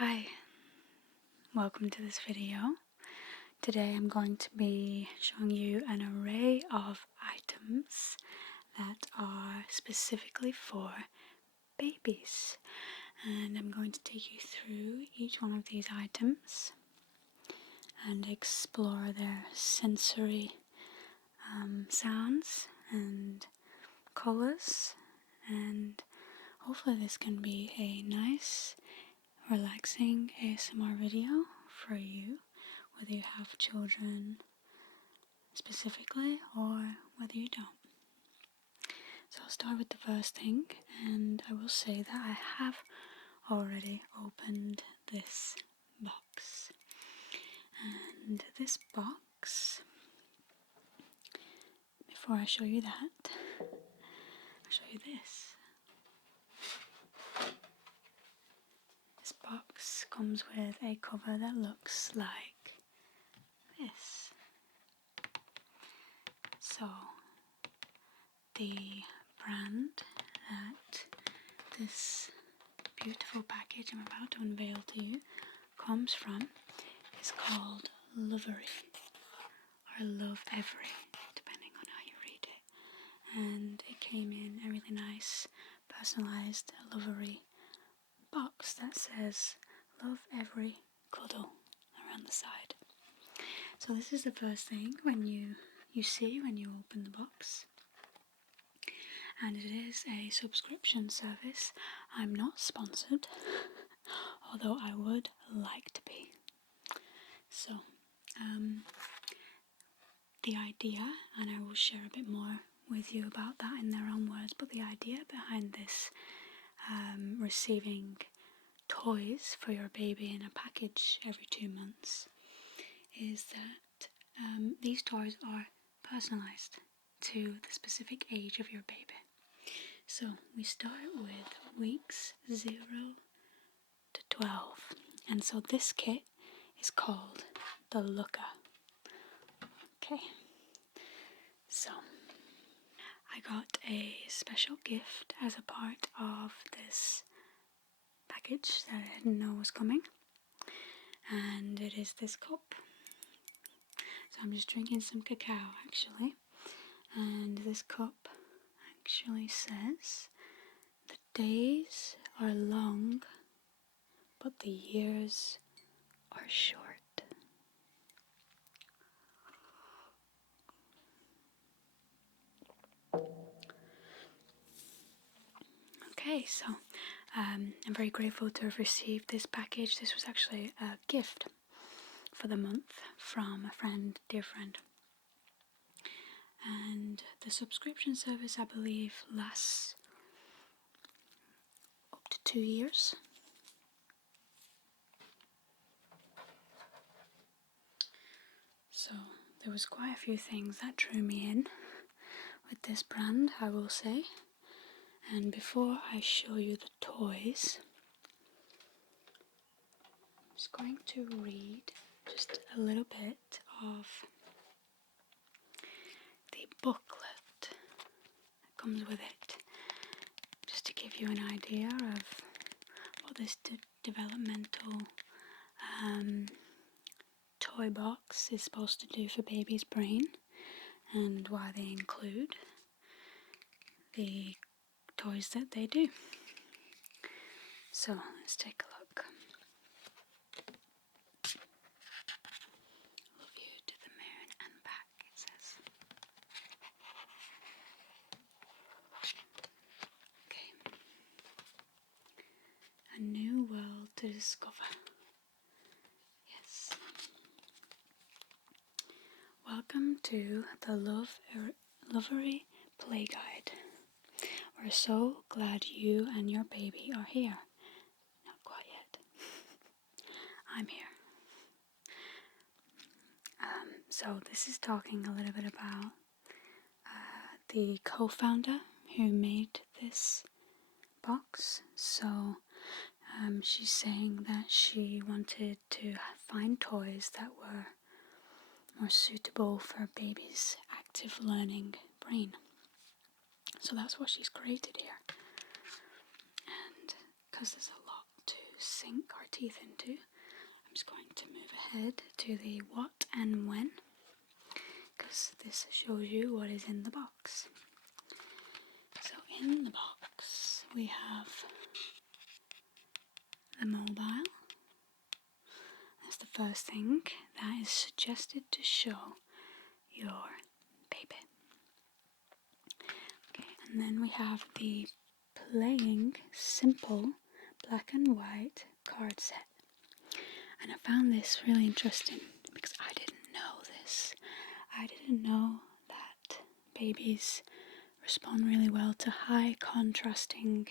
Hi, welcome to this video. Today I'm going to be showing you an array of items that are specifically for babies, and I'm going to take you through each one of these items and explore their sensory sounds and colours, and hopefully this can be a nice relaxing ASMR video for you, whether you have children specifically or whether you don't. So I'll start with the first thing, and I will say that I have already opened this box. And this box, before I show you that, I'll show you this. This box comes with a cover that looks like this. So the brand that this beautiful package I'm about to unveil to you comes from is called Lovevery, or Lovevery, depending on how you read it. And it came in a really nice personalised Lovevery box that says "Love Every Cuddle" around the side. So this is the first thing when you see when you open the box. And it is a subscription service. I'm not sponsored, although I would like to be. So, the idea, and I will share a bit more with you about that in their own words, but the idea behind this receiving toys for your baby in a package every 2 months is that these toys are personalised to the specific age of your baby. So we start with weeks 0 to 12, and so this kit is called the Looker. Okay, so I got a special gift as a part of this package that I didn't know was coming, and it is this cup. So I'm just drinking some cacao actually, and this cup actually says, "The days are long, but the years are short." Okay, so I'm very grateful to have received this package. This was actually a gift for the month from a friend, dear friend. And the subscription service, I believe, lasts up to 2 years. So there was quite a few things that drew me in with this brand, I will say. And before I show you the toys, I'm just going to read just a little bit of the booklet that comes with it, just to give you an idea of what this developmental toy box is supposed to do for baby's brain, and why they include the toys that they do. So let's take a look. Love you to the moon and back, it says. Okay. A new world to discover. Yes. Welcome to the Lovevery Play Guide. We're so glad you and your baby are here. Not quite yet. I'm here. So this is talking a little bit about the co-founder who made this box. So she's saying that she wanted to find toys that were more suitable for baby's active learning brain. So that's what she's created here. And because there's a lot to sync or teeth into. I'm just going to move ahead to the what and when, because this shows you what is in the box. So in the box we have the mobile. That's the first thing that is suggested to show your baby. Okay, and then we have the playing simple black and white card set. And I found this really interesting because I didn't know this. I didn't know that babies respond really well to high contrasting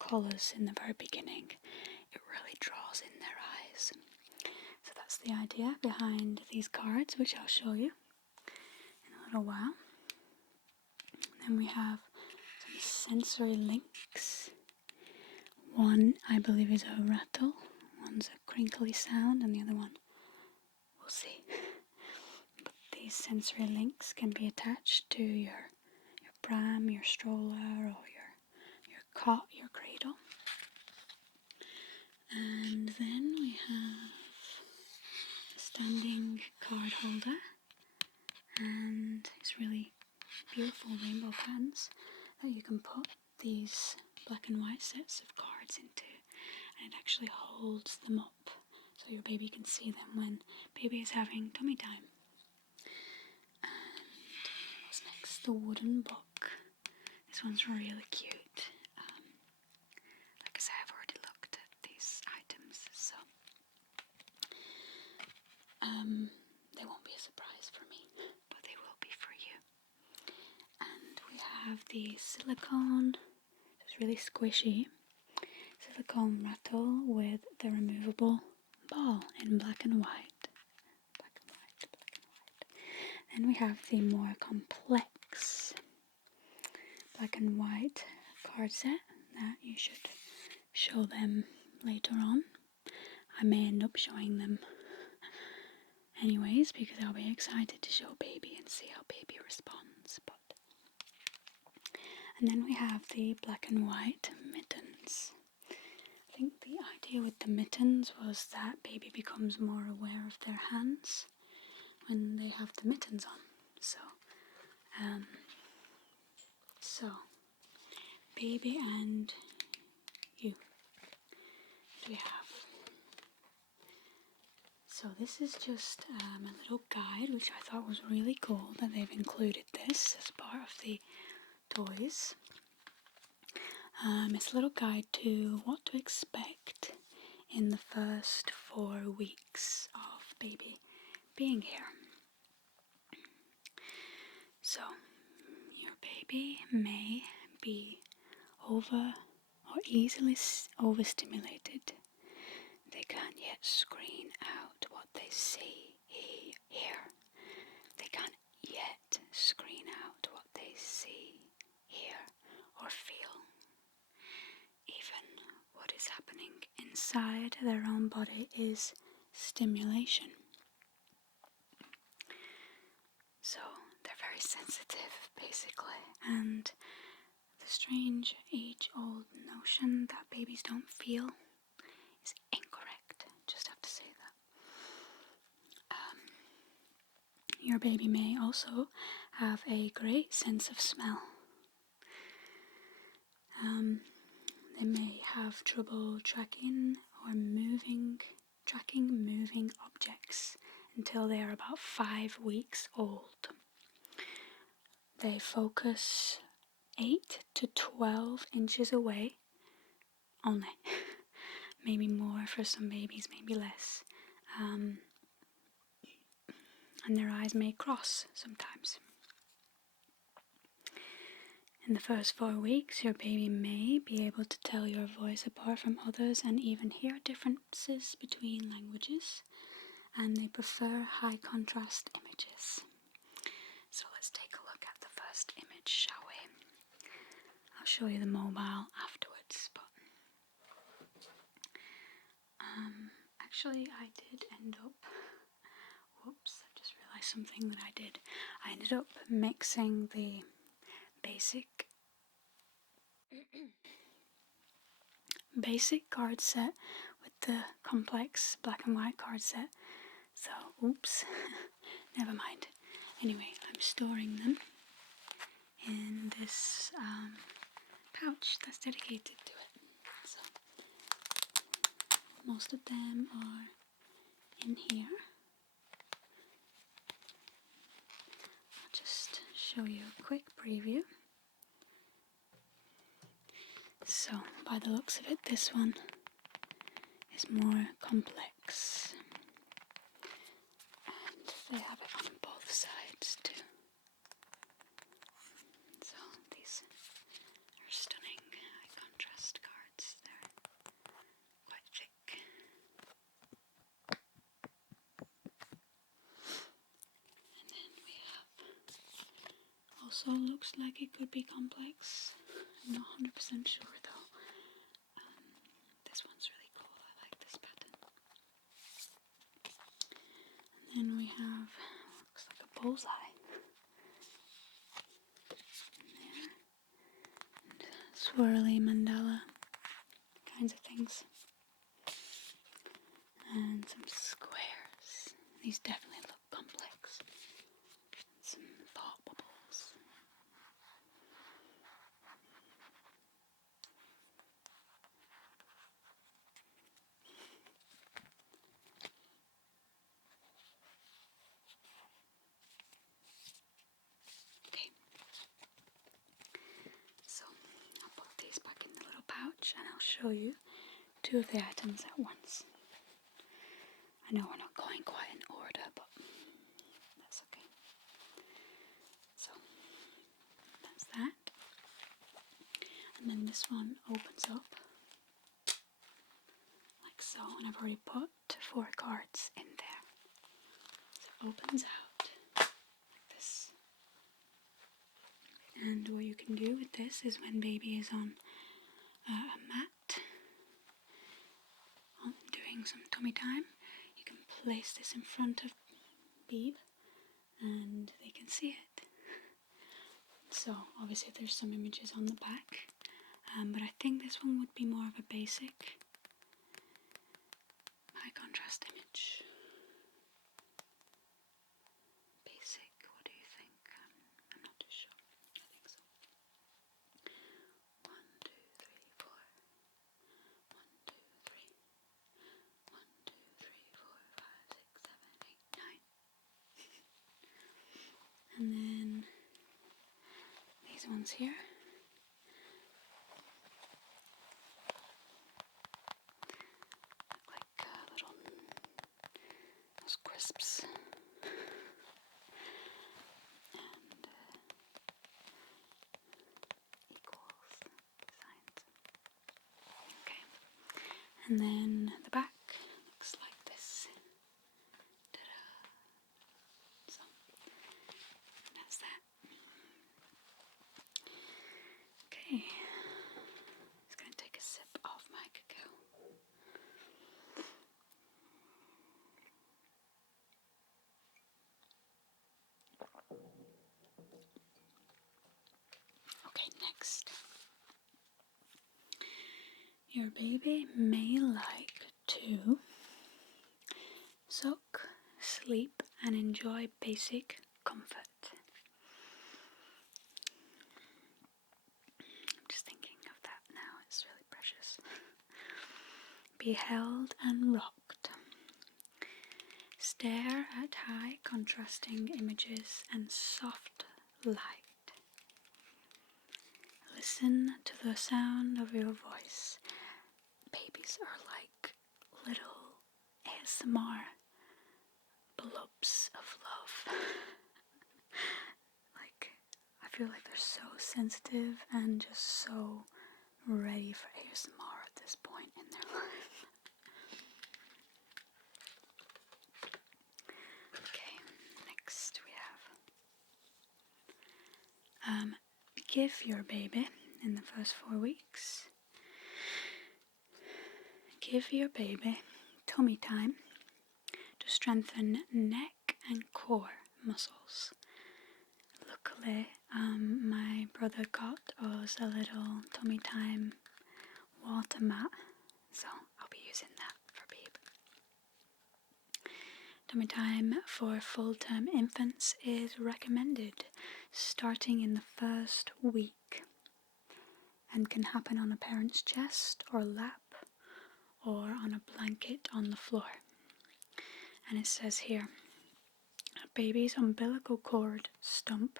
colours in the very beginning. It really draws in their eyes. So that's the idea behind these cards, which I'll show you in a little while. Then we have some sensory links. One, I believe, is a rattle. One's a crinkly sound, and the other one, we'll see. But these sensory links can be attached to your pram, your stroller, or your cot, your cradle. And then we have a standing card holder, and it's really beautiful rainbow patterns that you can put these black and white sets of cards into, and it actually holds them up so your baby can see them when baby is having tummy time. And what's next? The wooden book. This one's really cute. Like I said, I've already looked at these items, so they won't be a surprise for me, but they will be for you. And we have the silicone, it's really squishy, silicone rattle with the removable ball in black and white. Black and white, black and white. Then we have the more complex black and white card set that you should show them later on. I may end up showing them anyways because I'll be excited to show baby and see how baby responds. And then we have the black and white mittens. I think the idea with the mittens was that baby becomes more aware of their hands when they have the mittens on. So baby and you. What do we have? So this is just a little guide, which I thought was really cool that they've included this as part of the toys. It's a little guide to what to expect in the first 4 weeks of baby being here. So your baby may be over or easily overstimulated. They can't yet screen out what they see, hear. They can't yet screen out what they see, hear, or feel. Even what is happening inside their own body is stimulation. So they're very sensitive, basically, and the strange age-old notion that babies don't feel is incorrect. Just have to say that. Your baby may also have a great sense of smell. They may have trouble tracking moving objects until they are about 5 weeks old. They focus 8 to 12 inches away only. Maybe more for some babies, maybe less. And their eyes may cross sometimes. In the first 4 weeks, your baby may be able to tell your voice apart from others and even hear differences between languages, and they prefer high contrast images. So let's take a look at the first image, shall we? I'll show you the mobile afterwards, but actually I did end up, whoops, I just realised something that I did. I ended up mixing the basic card set with the complex black and white card set. So, oops, never mind. Anyway, I'm storing them in this pouch that's dedicated to it. So, most of them are in here. I'll just show you a quick preview. So, by the looks of it, this one is more complex. And they have it on both sides too. So, these are stunning high contrast cards. They're quite thick. And then we have, also looks like it could be complex. I'm not 100% sure though. This one's really cool. I like this pattern. And then we have, looks like a bullseye. There. And swirly mandala kinds of things. And some squares. These definitely look complex. And some thought bubbles. Okay. So I'll put these back in the little pouch and I'll show you two of the items at once. I know we're not going quite in order, but that's okay. So that's that. And then this one opens up like so, and I've already put 4 cards in there. So it opens out like this. And what you can do with this is when baby is on a mat, doing some tummy time, you can place this in front of Beeb and they can see it. So obviously there's some images on the back, but I think this one would be more of a basic high contrast image. Basic, what do you think? I'm not too sure. I think so. 1, 2, 3, 4. 1, 2, 3. 1, 2, 3, 4, 5, 6, 7, 8, 9. And then these ones here. Look like little those crisps. And equals signs. Okay. And then the back looks like this. Ta-da! So that's that. Okay. Just gonna take a sip of my cacao. Okay, next. Your baby may like to suck, sleep, and enjoy basic comfort. I'm just thinking of that now, it's really precious. Be held and rocked. Stare at high contrasting images and soft light. Listen to the sound of your voice. Babies are like little ASMR blobs of love. Like, I feel like they're so sensitive and just so ready for ASMR at this point in their life. Okay, next we have give your baby in the first 4 weeks. Give your baby tummy time to strengthen neck and core muscles. Luckily, my brother got us a little tummy time water mat, so I'll be using that Tummy time for full-term infants is recommended starting in the first week and can happen on a parent's chest or lap or on a blanket on the floor. And it says here, a baby's umbilical cord stump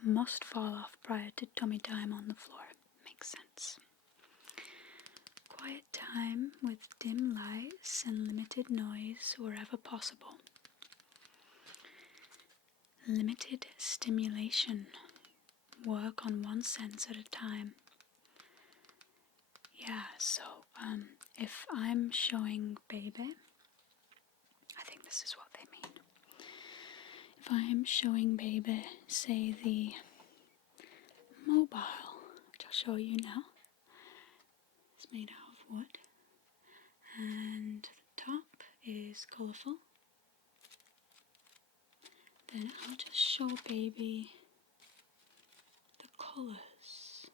must fall off prior to tummy time on the floor. Makes sense. Quiet time with dim lights and limited noise wherever possible. Limited stimulation. Work on one sense at a time. Yeah, so if I'm showing baby, I think this is what they mean. If I'm showing baby, say the mobile, which I'll show you now, it's made out of wood, and the top is colourful. Then I'll just show baby the colours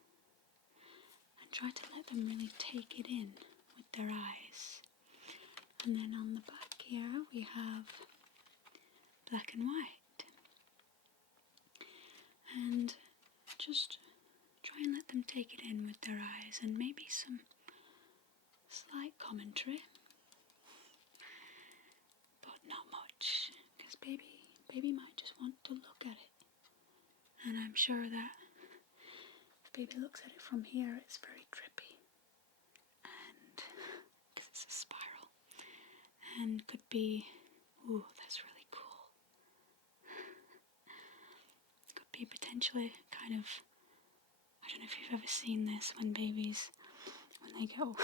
and try to let them really take it in with their eyes. And then on the back here we have black and white. And just try and let them take it in with their eyes, and maybe some slight commentary, but not much, because baby might just want to look at it. And I'm sure that if baby looks at it from here, it's very trippy, and because it's a spiral, and could be, ooh, that's really cool. Could be potentially kind of, I don't know if you've ever seen this when babies, when they get, I'm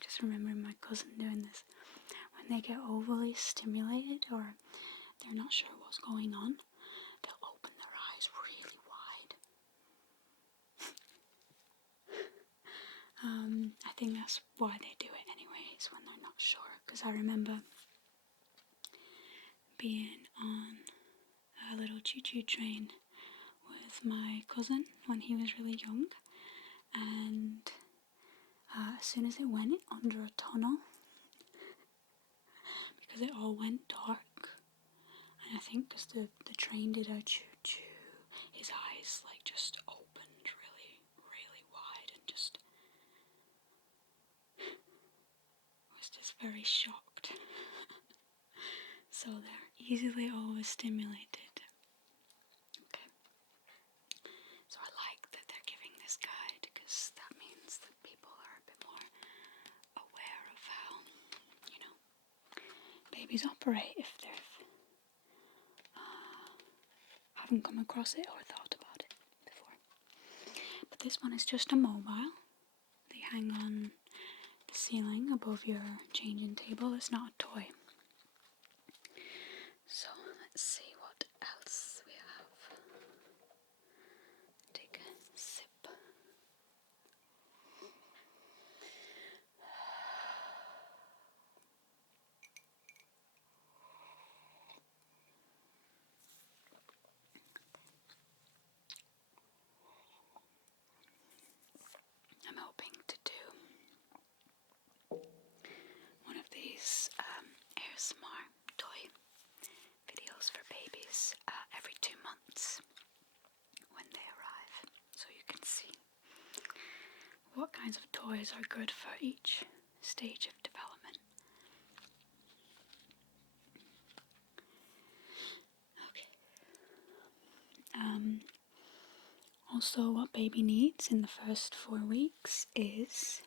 just remembering my cousin doing this, when they get overly stimulated or they're not sure what's going on, they'll open their eyes really wide. I think that's why they do it anyways, when they're not sure, because I remember being on a little choo-choo train with my cousin when he was really young, and as soon as it went under a tunnel, because it all went dark, and I think because the train did a choo-choo, his eyes like just opened really, really wide, and just was just very shocked. So they're easily overstimulated. Okay. So I like that they're giving this guide, because that means that people are a bit more aware of how, babies operate if they've haven't come across it or thought about it before. But this one is just a mobile. They hang on the ceiling above your changing table. It's not a toy. So let's see what else we have. Take a sip. I'm hoping to do one of these ASMR toy videos for babies every 2 months when they arrive, so you can see what kinds of toys are good for each stage of development. Okay. Also, what baby needs in the first 4 weeks is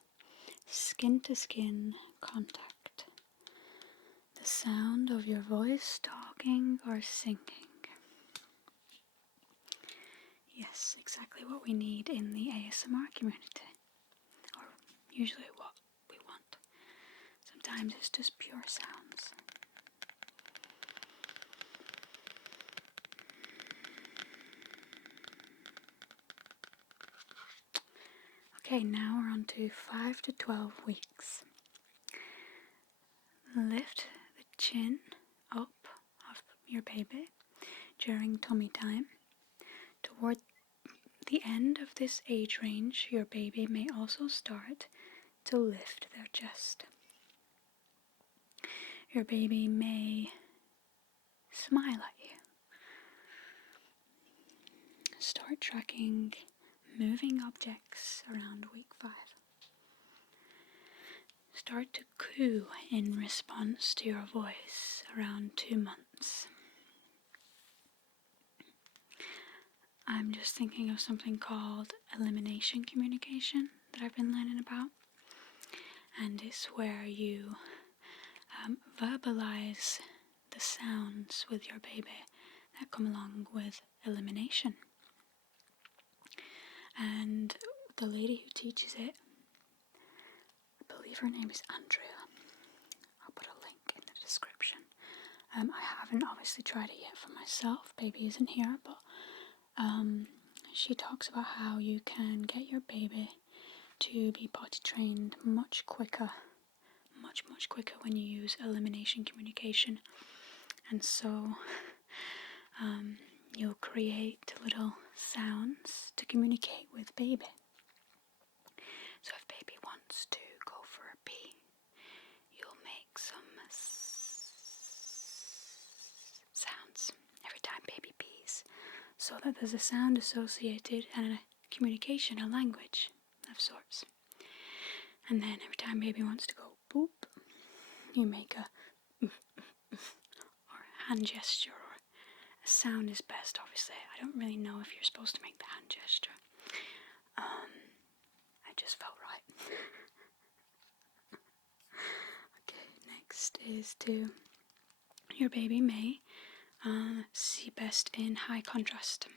skin-to-skin contact. The sound of your voice talking or singing. Yes, exactly what we need in the ASMR community. Or usually what we want. Sometimes it's just pure sounds. Okay, now we're on to 5 to 12 weeks. Lift the chin up of your baby during tummy time. Toward the end of this age range, your baby may also start to lift their chest. your baby may smile at you. Start tracking moving objects around week 5. Start to coo in response to your voice around 2 months. I'm just thinking of something called elimination communication that I've been learning about. And it's where you verbalize the sounds with your baby that come along with elimination. And the lady who teaches it, I believe her name is Andrea. I'll put a link in the description. I haven't obviously tried it yet for myself. Baby isn't here, but she talks about how you can get your baby to be potty trained much quicker when you use elimination communication. And so you'll create little sounds to communicate with baby. So if baby wants to go for a pee, you'll make some sounds every time baby pees, so that there's a sound associated and a communication, a language of sorts. And then every time baby wants to go boop, you make a or a hand gesture, or a sound is best, obviously. I don't really know if you're supposed to make the hand gesture. I just felt right. Okay, next is your baby may see best in high contrast.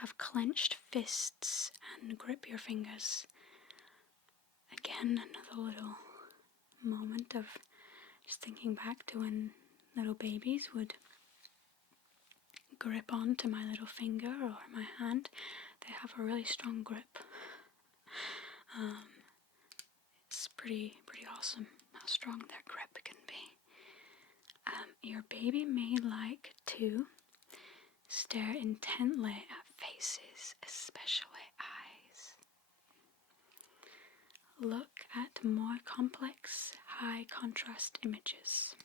Have clenched fists and grip your fingers. Again, another little moment of just thinking back to when little babies would grip onto my little finger or my hand. They have a really strong grip. It's pretty awesome how strong their grip can be. Your baby may like to stare intently at faces, especially eyes. Look at more complex, high contrast images.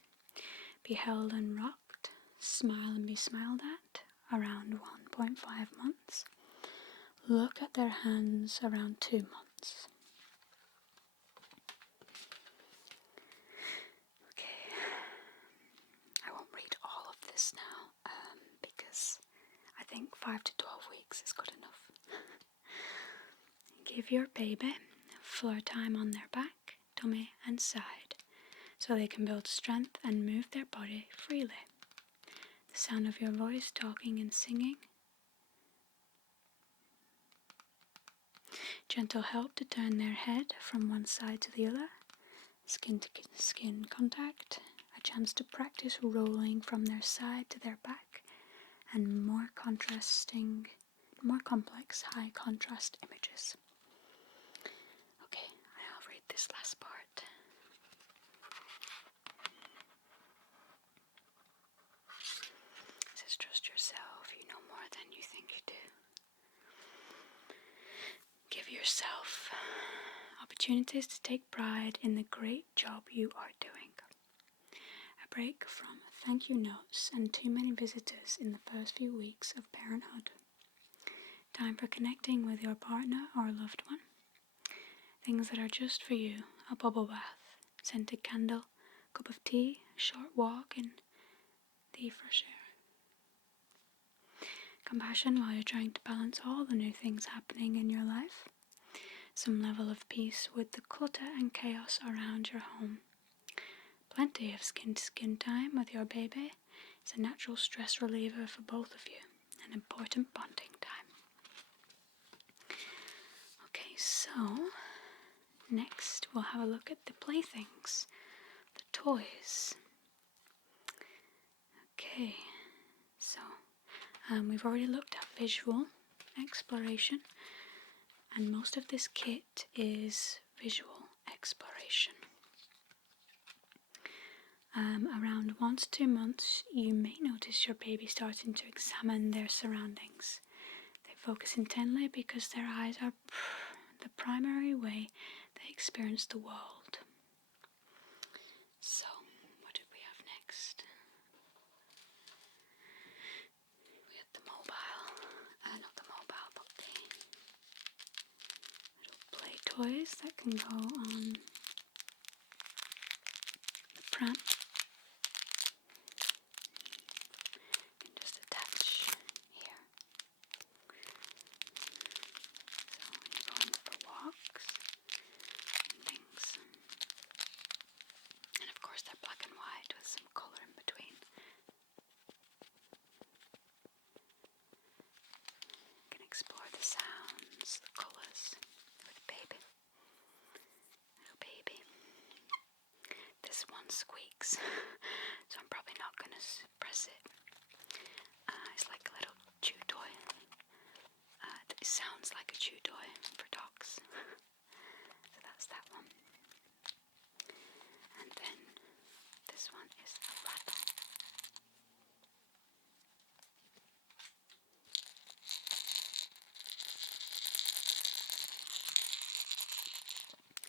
Be held and rocked, smile and be smiled at around 1.5 months. Look at their hands around 2 months. Okay, I won't read all of this now because I think 5 to 12 weeks is good enough. Give your baby floor time on their back, tummy and side, so they can build strength and move their body freely. The sound of your voice talking and singing. Gentle help to turn their head from one side to the other. Skin to skin contact. A chance to practice rolling from their side to their back. And more complex high contrast images. Okay, I'll read this last part. It says, trust yourself, you know more than you think you do. Give yourself opportunities to take pride in the great job you are doing. A break from thank you notes and too many visitors in the first few weeks of parenthood. Time for connecting with your partner or loved one. Things that are just for you. A bubble bath, scented candle, cup of tea, a short walk in the fresh air. Compassion while you're trying to balance all the new things happening in your life. Some level of peace with the clutter and chaos around your home. Plenty of skin-to-skin time with your baby. It's a natural stress reliever for both of you. An important bonding time. Okay, so next we'll have a look at the playthings, the toys. Okay, so we've already looked at visual exploration, and most of this kit is visual exploration. Around 1 to 2 months, you may notice your baby starting to examine their surroundings. They focus intently because their eyes are the primary way they experience the world. So, toys that can go on the pram. You can just attach here. So when you're going for walks and things. And of course they're black and white with some colour in between. You can explore the sounds, the colours with baby. Little baby. This one squeaks, so I'm probably not going to press it. It's like a little chew toy. It sounds like a chew toy for dogs. So that's that one. And then this one is a rattle.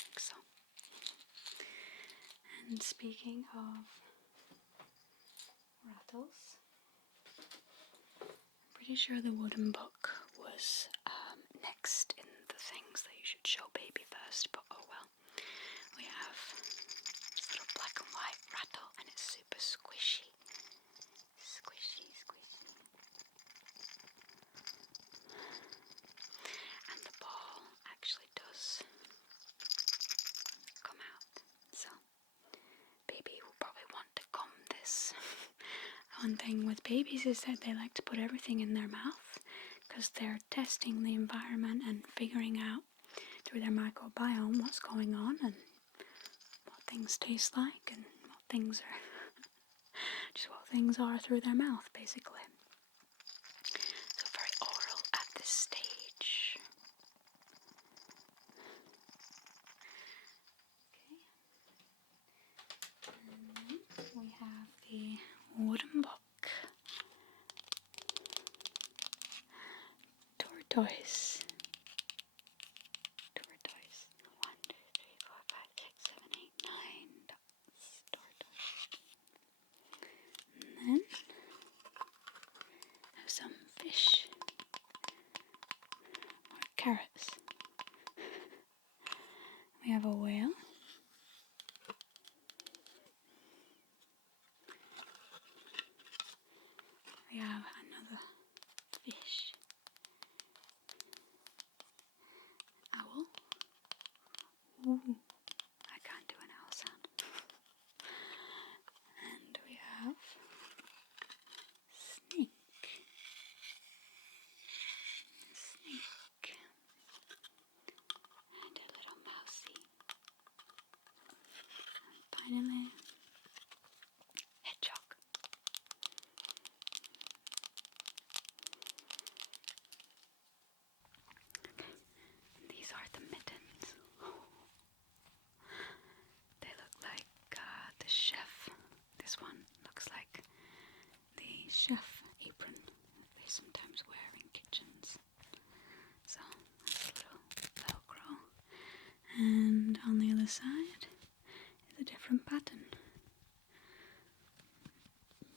Like so. And speaking of rattles, I'm pretty sure the wooden book was next in the things that you should show baby first, but oh well. We have this little black and white rattle, and it's super squishy. Squishy, squishy. And the ball actually does come out, so baby will probably want to gum this. One thing with babies is that they like to put everything in their mouth because they're testing the environment and figuring out through their microbiome what's going on and what things taste like and what things are just what things are through their mouth, basically. So very oral at this stage. Okay. And then we have the wooden book. Tortoise. Tortoise. 1, 2, 3, 4, 5, 6, 7, 8, 9 dots. Tortoise. And then have some fish. Or carrots. We have a whale. We have another fish. Owl. Ooh, I can't do an owl sound. And we have snake. Snake. And a little mousey. And finally, hedgehog. These are the mittens. They look like the chef. This one looks like the chef apron that they sometimes wear in kitchens. So that's a little Velcro. And on the other side is a different pattern.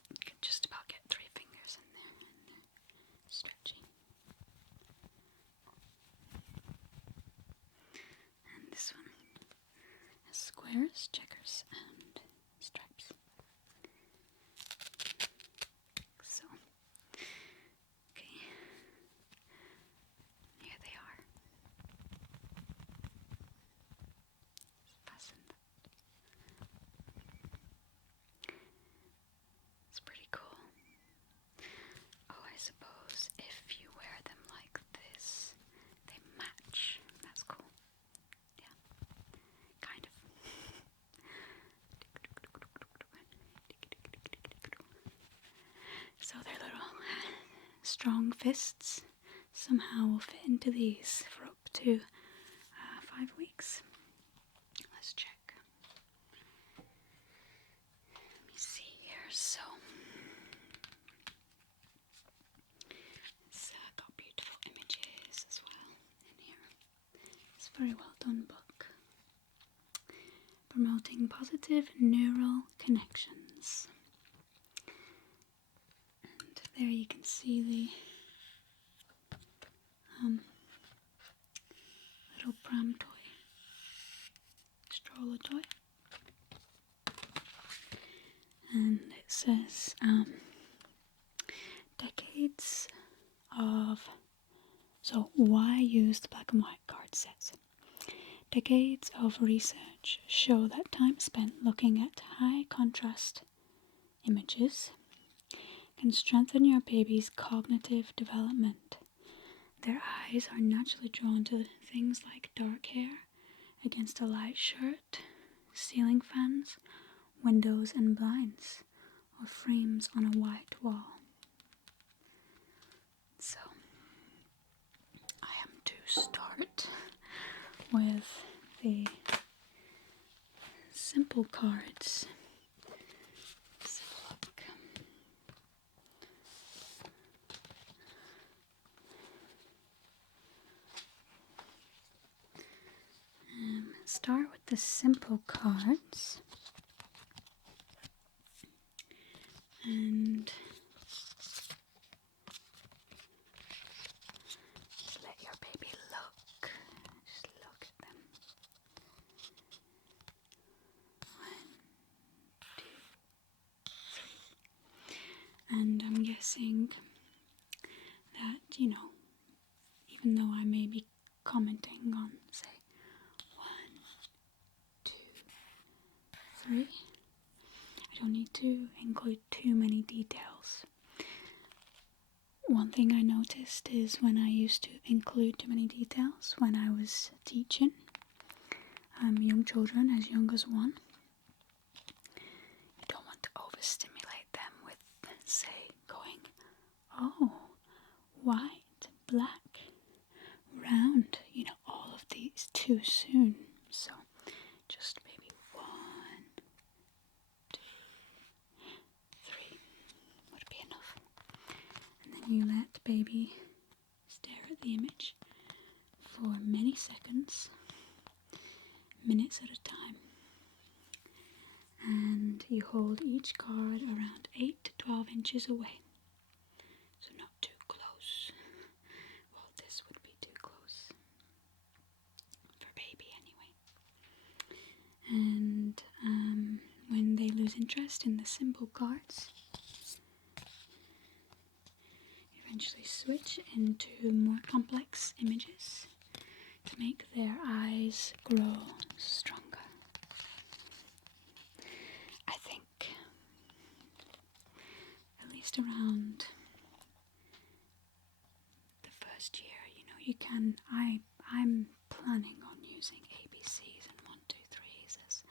You can just about get 3 fingers in there and they're stretchy. And this one has squares, checkers, and stripes. So, okay, here they are. Fasten that. It's pretty cool. Oh, I suppose if you wear them like this, they match. That's cool. Yeah, kind of. So their little strong fists somehow will fit into these for up to 5 weeks. Let's check. Let me see here. So it's got beautiful images as well in here. It's a very well done book. Promoting positive neural connections. And there you can see the little pram toy. stroller toy. And it says, decades of... So, why use the black and white card sets? Decades of research show that time spent looking at high contrast images can strengthen your baby's cognitive development. Their eyes are naturally drawn to things like dark hair against a light shirt, ceiling fans, windows and blinds, or frames on a white wall. So, I am to start with the simple cards. Let's have a look. Start with the simple cards. And just let your baby look. Just look at them. 1, 2, 3. And I'm guessing that, even though I may be commenting on, say, 1, 2, 3, I don't need to include too many details. One thing I noticed is when I used to include too many details when I was teaching young children as young as 1, you don't want to overstimulate them with, say, going, oh, white, black, round, all of these too soon. So just maybe 1, 2, 3 would be enough. And then you let baby stare at the image for many seconds, minutes at a time. And you hold each card around 8 to 12 inches away. So not too close. Well, this would be too close. For baby anyway. And when they lose interest in the simple cards, eventually switch into more complex images to make their eyes grow stronger. I think at least around the first year, you can, I'm planning on using ABCs and 1, 2, 3s as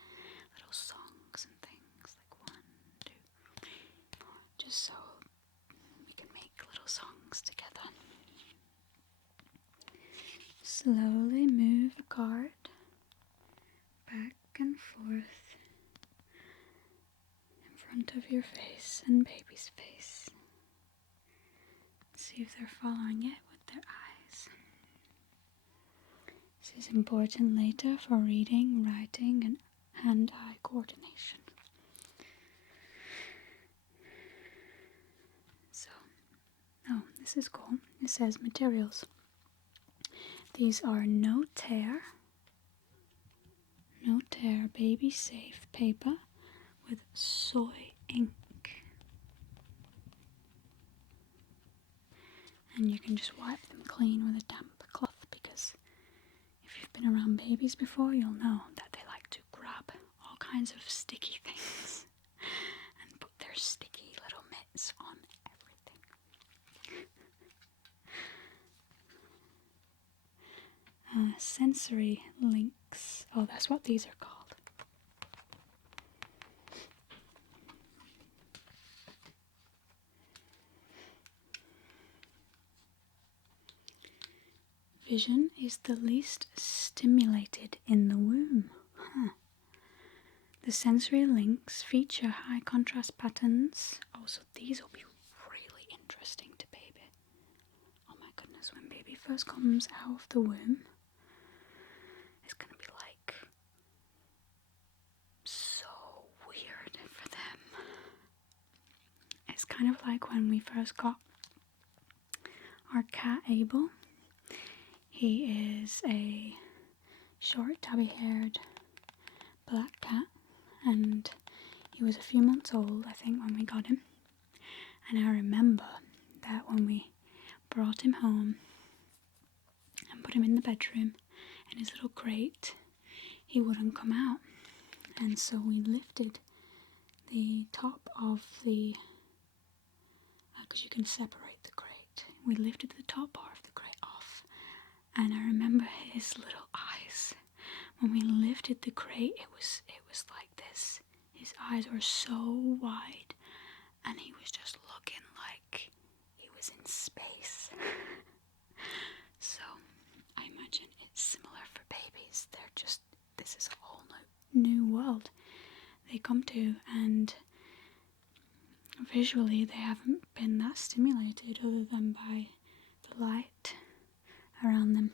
little songs and things, like 1, 2, 3, 4, just so we can make little songs together. Slowly move a card back and forth in front of your face and baby's face. See if they're following it with their eyes. This is important later for reading, writing, and hand-eye coordination. So, this is cool. It says materials. These are no tear baby safe paper with soy ink. And you can just wipe them clean with a damp cloth, because if you've been around babies before, you'll know that they like to grab all kinds of sticky things and put their sticky little mitts on everything. Sensory links. Oh, that's what these are called. Vision is the least stimulated in the womb. The sensory links feature high contrast patterns. Also, these will be really interesting to baby. Oh my goodness, when baby first comes out of the womb, it's going to be like so weird for them. It's kind of like when we first got our cat Abel. He is a short, tabby-haired black cat, and he was a few months old, I think, when we got him. And I remember that when we brought him home and put him in the bedroom in his little crate, he wouldn't come out. And so we lifted the top of the, because you can separate the crate, we lifted the top part of the crate off. And I remember his little eyes. When we lifted the crate, it was like this. His eyes were so wide, and he was just looking like he was in space. So I imagine it's similar for babies. They're just, this is a whole new world they come to, and visually they haven't been that stimulated other than by the light around them.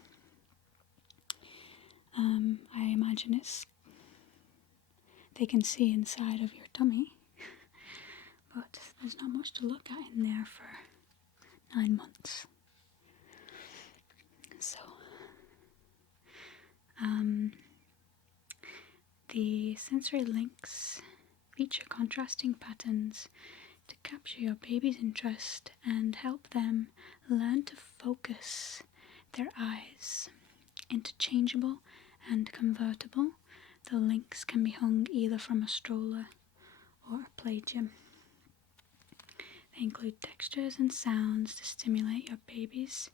I imagine they can see inside of your tummy, but there's not much to look at in there for 9 months. So, the sensory links feature contrasting patterns to capture your baby's interest and help them learn to focus their eyes. Interchangeable and convertible, the links can be hung either from a stroller or a play gym. They include textures and sounds to stimulate your baby's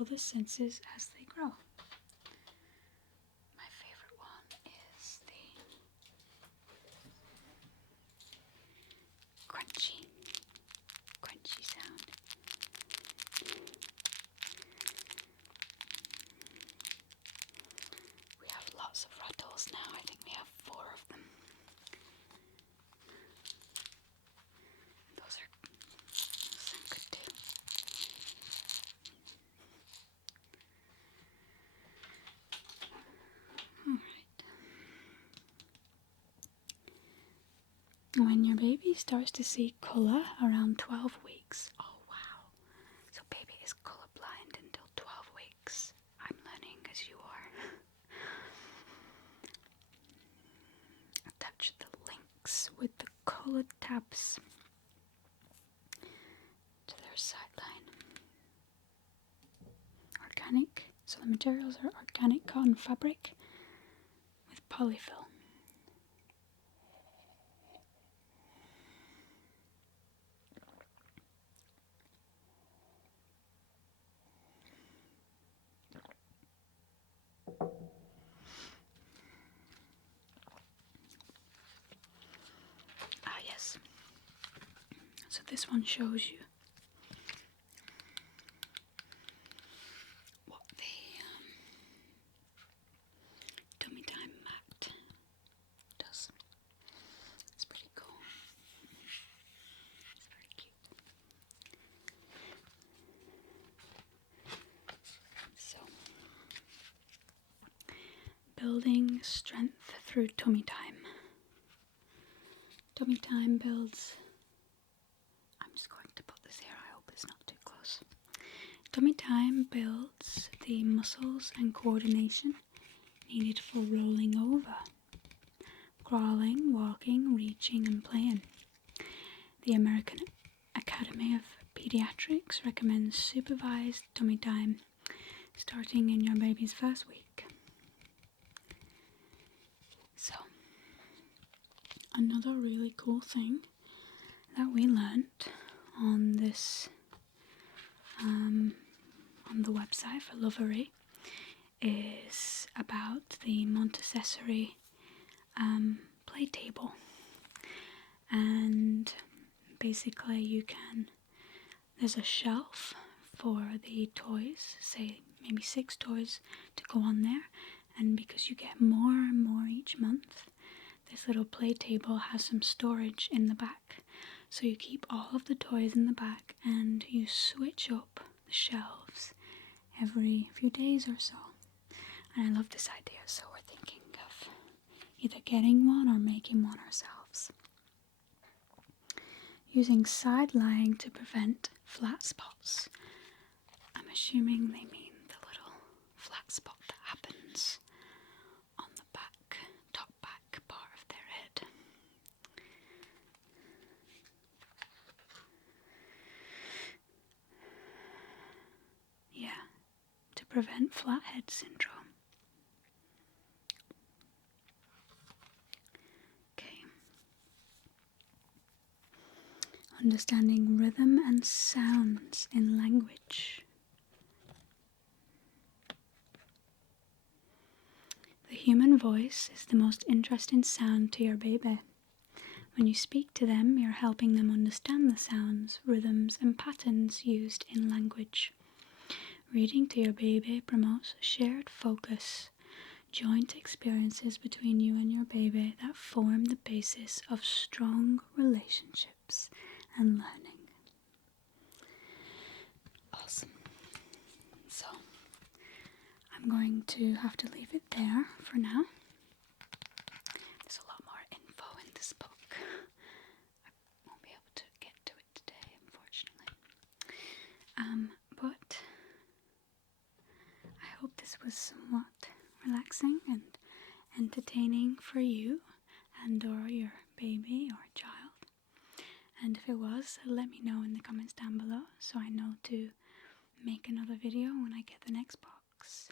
other senses as they grow. My favorite one is the crunchy sound. We have lots of rattles now. I think we have 4 of them. Those sound good too. Alright. When your baby starts to see colour around 12 weeks, oh wow, so baby is colourblind until 12 weeks. I'm learning as you are. Attach the links with the coloured tabs to their sideline. Organic, so the materials are organic cotton fabric with polyfill. Ah yes, so this one shows you what the tummy time mat does. It's pretty cool. It's very cute. So, building strength through tummy time. Tummy time builds, I'm just going to put this here, I hope it's not too close. Tummy time builds the muscles and coordination needed for rolling over, crawling, walking, reaching and playing. The American Academy of Pediatrics recommends supervised tummy time starting in your baby's first week. So, another really cool thing that we learnt on this, on the website for Lovevery, is about the Montessori play table. And basically there's a shelf for the toys, say maybe 6 toys to go on there, and because you get more and more each month, this little play table has some storage in the back. So you keep all of the toys in the back and you switch up the shelves every few days or so. And I love this idea, so we're thinking of either getting one or making one ourselves. Using side lying to prevent flat spots. I'm assuming they mean the little flat spot that happens prevent flathead syndrome. Okay. Understanding rhythm and sounds in language. The human voice is the most interesting sound to your baby. When you speak to them, you're helping them understand the sounds, rhythms, and patterns used in language. Reading to your baby promotes shared focus, joint experiences between you and your baby that form the basis of strong relationships and learning. Awesome. So, I'm going to have to leave it there for now. There's a lot more info in this book. I won't be able to get to it today, unfortunately. But I hope this was somewhat relaxing and entertaining for you and or your baby or child. And if it was, let me know in the comments down below so I know to make another video when I get the next box.